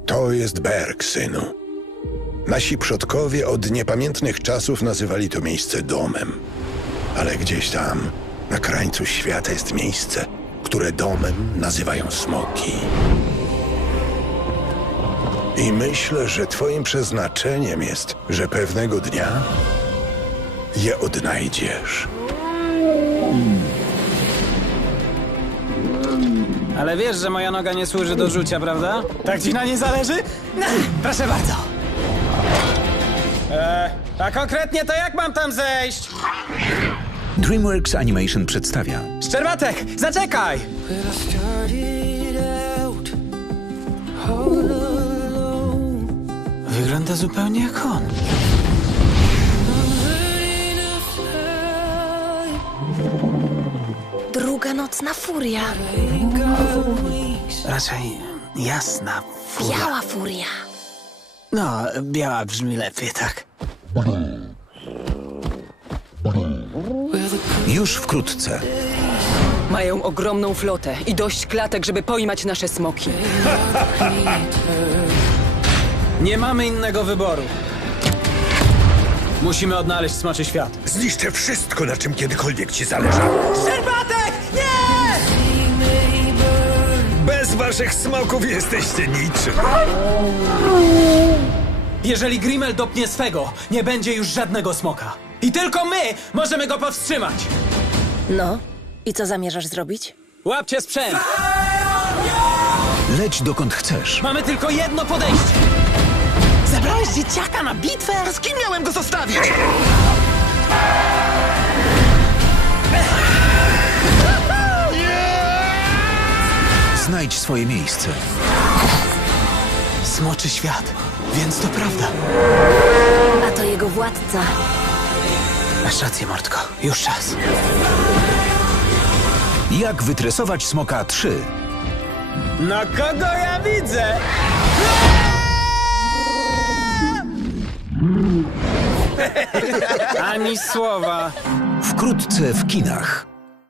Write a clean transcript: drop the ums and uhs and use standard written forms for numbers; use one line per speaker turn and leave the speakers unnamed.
To jest Berg, synu. Nasi przodkowie od niepamiętnych czasów nazywali to miejsce domem. Ale gdzieś tam, na krańcu świata jest miejsce, które domem nazywają smoki. I myślę, że twoim przeznaczeniem jest, że pewnego dnia je odnajdziesz.
Ale wiesz, że moja noga nie służy do rzucia, prawda? Tak ci na nie zależy? No, proszę bardzo. A konkretnie to jak mam tam zejść?
DreamWorks Animation przedstawia
Szczerbatek, zaczekaj! Wygląda zupełnie jak on.
Druga nocna furia.
Raczej jasna furia.
Biała furia.
No, biała brzmi lepiej, tak.
już wkrótce.
Mają ogromną flotę i dość klatek, żeby pojmać nasze smoki.
Nie mamy innego wyboru. Musimy odnaleźć smoczy świat.
Zniszczę wszystko, na czym kiedykolwiek ci zależało.
Szczerbatek! Nie!
Bez waszych smoków jesteście niczym.
Jeżeli Grimmel dopnie swego, nie będzie już żadnego smoka. I tylko my możemy go powstrzymać.
No, i co zamierzasz zrobić?
Łapcie sprzęt!
Leć dokąd chcesz.
Mamy tylko jedno podejście. Zabrałeś dzieciaka na bitwę?
Z kim miałem go zostawić?
Znajdź swoje miejsce.
Smoczy świat, więc to prawda.
A to jego władca.
Masz rację, Mordko. Już czas.
Jak wytresować smoka 3.
No kogo ja widzę? Ani słowa.
Wkrótce w kinach.